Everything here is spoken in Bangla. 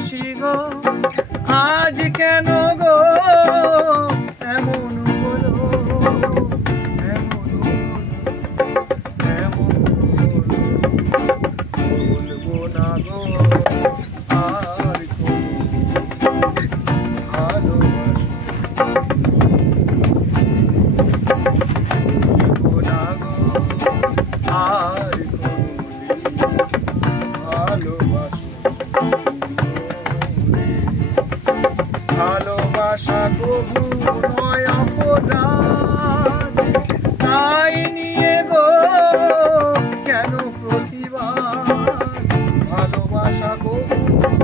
ভালোবাসি গো আজ কেন গো এমন হলো এমন বলবো না গো আর ভালোবাসি বলবো না গো আর ভালোবাসা কবু নয় অপরাধ তাই নিয়ে গো কেন প্রতিবাদ ভালোবাসা কবু